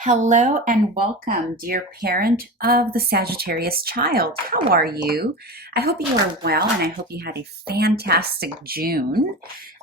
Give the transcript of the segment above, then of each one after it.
Hello and welcome, dear parent of the Sagittarius child. How are you? I hope you are well and I hope you had a fantastic June.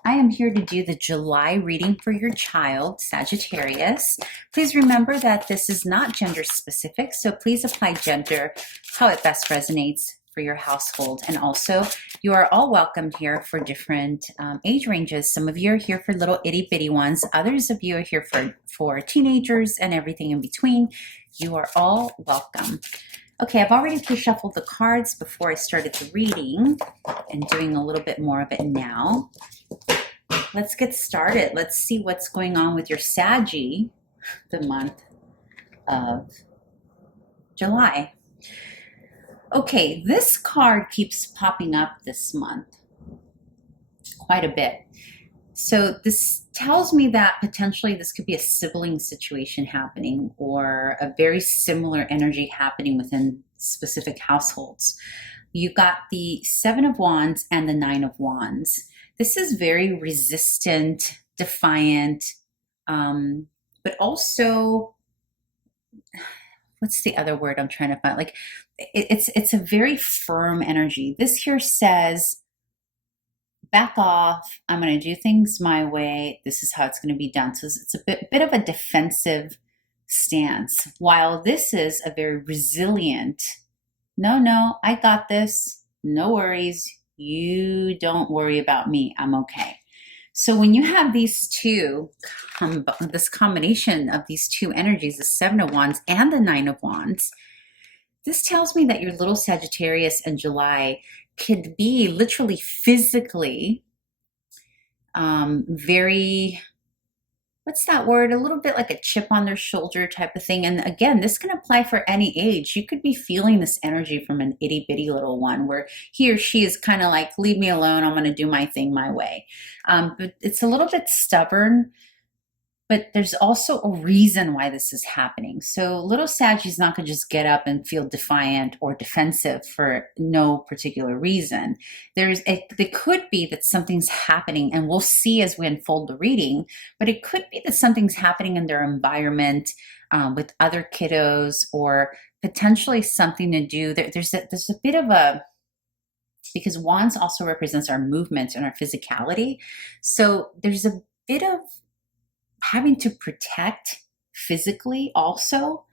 I am here to do the July reading for your child, Sagittarius. Please remember that this is not gender specific, so please apply gender how it best resonates for your household. And also, you are all welcomed here for different age ranges. Some of you are here for little itty bitty ones. Others of you are here for teenagers and everything in between. You are all welcome. Okay, I've already pre-shuffled the cards before I started the reading and doing a little bit more of it now. Let's get started. Let's see what's going on with your Saggy the month of July. Okay, this card keeps popping up this month quite a bit. So this tells me that potentially this could be a sibling situation happening or a very similar energy happening within specific households. You got the Seven of Wands and the Nine of Wands. This is very resistant, defiant, but also, what's the other word I'm trying to find? Like, it's a very firm energy. This here says, back off. I'm going to do things my way. This is how it's going to be done. So it's a bit of a defensive stance, while this is a very resilient, no, I got this. No worries. You don't worry about me. I'm okay. So when you have these two, this combination of these two energies, the Seven of Wands and the Nine of Wands, this tells me that your little Sagittarius in July could be literally physically very, what's that word? A little bit like a chip on their shoulder type of thing. And again, this can apply for any age. You could be feeling this energy from an itty bitty little one where he or she is kind of like, leave me alone. I'm going to do my thing my way. But it's a little bit stubborn. But there's also a reason why this is happening. So little Saggie's not going to just get up and feel defiant or defensive for no particular reason. It could be that something's happening, and we'll see as we unfold the reading, but it could be that something's happening in their environment with other kiddos, or potentially something to do. There's a bit of a, because wands also represents our movement and our physicality. So there's a bit of having to protect physically also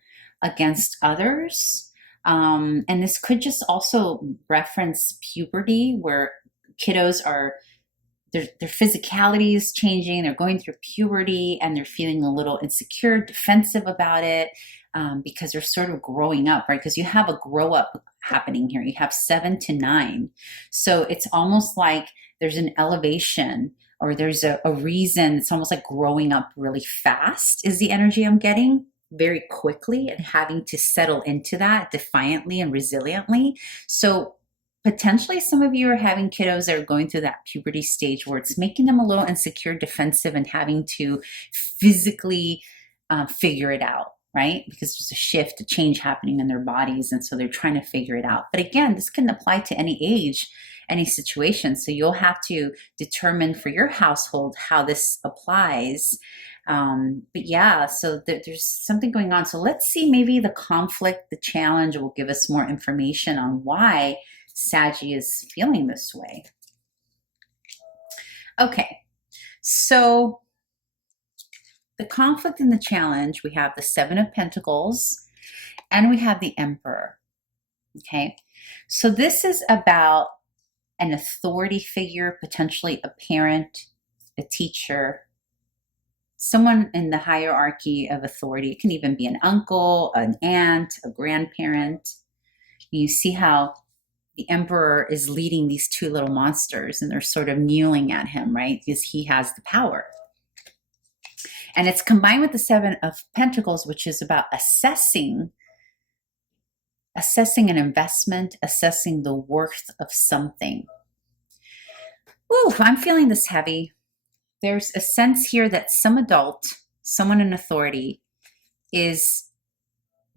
against others. And this could just also reference puberty, where kiddos are, their physicality is changing, they're going through puberty and they're feeling a little insecure, defensive about it, because they're sort of growing up, right? Because you have a grow up happening here. You have 7 to 9. So it's almost like there's an elevation, or there's a reason. It's almost like growing up really fast is the energy I'm getting, very quickly, and having to settle into that defiantly and resiliently. So potentially some of you are having kiddos that are going through that puberty stage where it's making them a little insecure, defensive, and having to physically figure it out, right? Because there's a shift, a change happening in their bodies, and so they're trying to figure it out. But again, this can apply to any age, any situation. So you'll have to determine for your household how this applies. But yeah, so there's something going on. So let's see, maybe the conflict, the challenge will give us more information on why Saggy is feeling this way. Okay, so the conflict and the challenge, we have the Seven of Pentacles and we have the Emperor. Okay, so this is about an authority figure, potentially a parent, a teacher, someone in the hierarchy of authority. It can even be an uncle, an aunt, a grandparent. You see how the Emperor is leading these two little monsters and they're sort of kneeling at him, right? Because he has the power. And it's combined with the Seven of Pentacles, which is about assessing an investment, assessing the worth of something. Ooh, I'm feeling this heavy. There's a sense here that some adult, someone in authority, is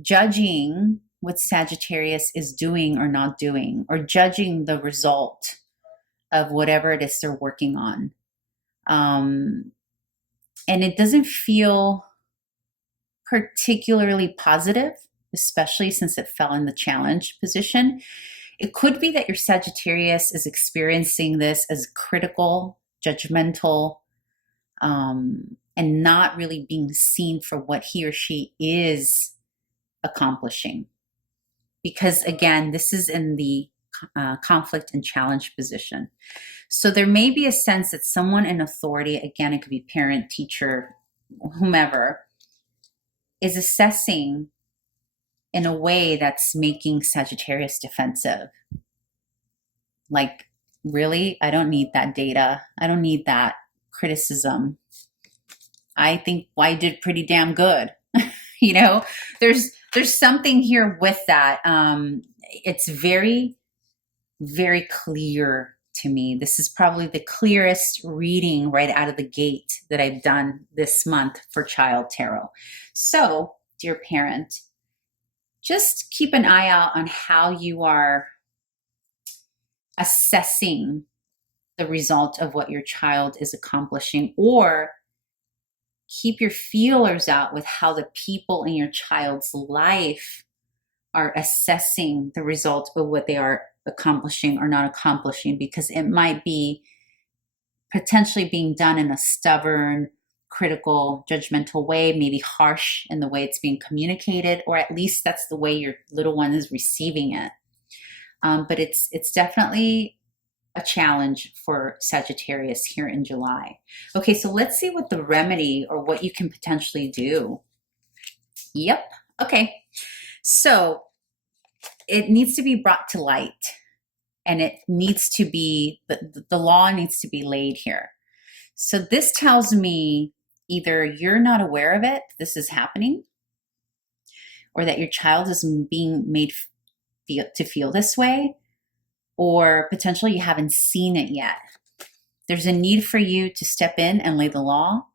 judging what Sagittarius is doing or not doing, or judging the result of whatever it is they're working on. And it doesn't feel particularly positive, especially since it fell in the challenge position. It could be that your Sagittarius is experiencing this as critical, judgmental, and not really being seen for what he or she is accomplishing. Because again, this is in the conflict and challenge position. So there may be a sense that someone in authority, again, it could be parent, teacher, whomever, is assessing in a way that's making Sagittarius defensive. Like, really? I don't need that data. I don't need that criticism. I think I did pretty damn good. You know, there's something here with that. It's very, very clear to me. This is probably the clearest reading right out of the gate that I've done this month for Child Tarot. So, dear parent, just keep an eye out on how you are assessing the result of what your child is accomplishing, or keep your feelers out with how the people in your child's life are assessing the result of what they are accomplishing or not accomplishing, because it might be potentially being done in a stubborn, critical, judgmental way, maybe harsh in the way it's being communicated, or at least that's the way your little one is receiving it. But it's definitely a challenge for Sagittarius here in July. Okay, so let's see what the remedy or what you can potentially do. Yep, okay. So it needs to be brought to light, and it needs to be, the law needs to be laid here. So this tells me either you're not aware of it, this is happening, or that your child is being made to feel this way, or potentially you haven't seen it yet. There's a need for you to step in and lay the law,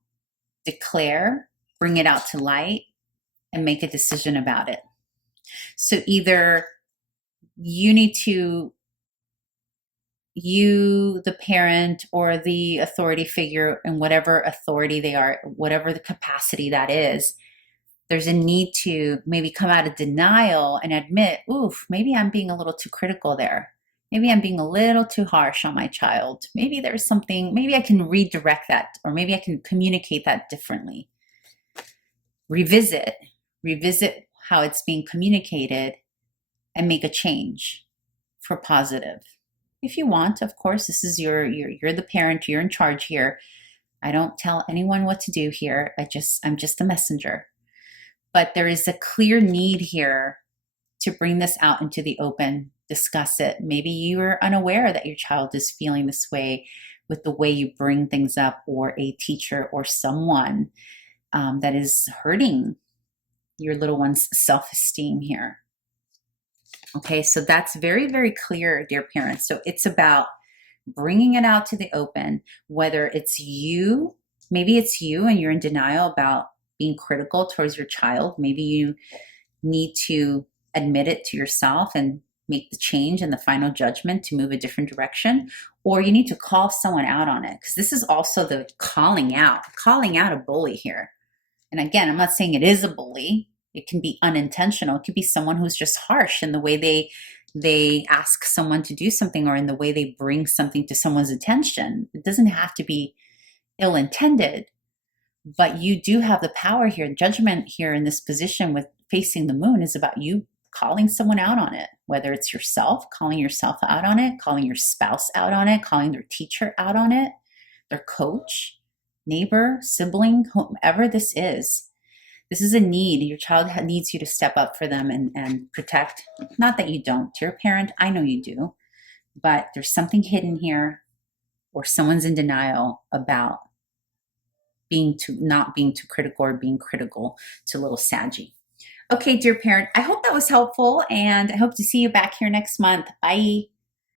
declare, bring it out to light, and make a decision about it. So either you need to, you, the parent, or the authority figure, and whatever authority they are, whatever the capacity that is, there's a need to maybe come out of denial and admit, oof, maybe I'm being a little too critical there. Maybe I'm being a little too harsh on my child. Maybe there's something, maybe I can redirect that, or maybe I can communicate that differently. Revisit how it's being communicated and make a change for positive. If you want, of course, this is you're the parent, you're in charge here. I don't tell anyone what to do here. I'm just a messenger. But there is a clear need here to bring this out into the open, discuss it. Maybe you are unaware that your child is feeling this way with the way you bring things up, or a teacher or someone that is hurting your little one's self-esteem here. Okay, so that's very, very clear, dear parents. So it's about bringing it out to the open, whether it's you, maybe it's you and you're in denial about being critical towards your child. Maybe you need to admit it to yourself and make the change and the final judgment to move a different direction, or you need to call someone out on it, because this is also the calling out a bully here. And again, I'm not saying it is a bully. It can be unintentional. It could be someone who's just harsh in the way they ask someone to do something, or in the way they bring something to someone's attention. It doesn't have to be ill-intended, but you do have the power here. Judgment here in this position with facing the moon is about you calling someone out on it, whether it's yourself, calling yourself out on it, calling your spouse out on it, calling their teacher out on it, their coach, neighbor, sibling, whomever this is. This is a need. Your child needs you to step up for them and protect. Not that you don't. You're a parent. I know you do. But there's something hidden here, or someone's in denial about not being too critical, or being critical to little Saggy. Okay, dear parent, I hope that was helpful, and I hope to see you back here next month. Bye.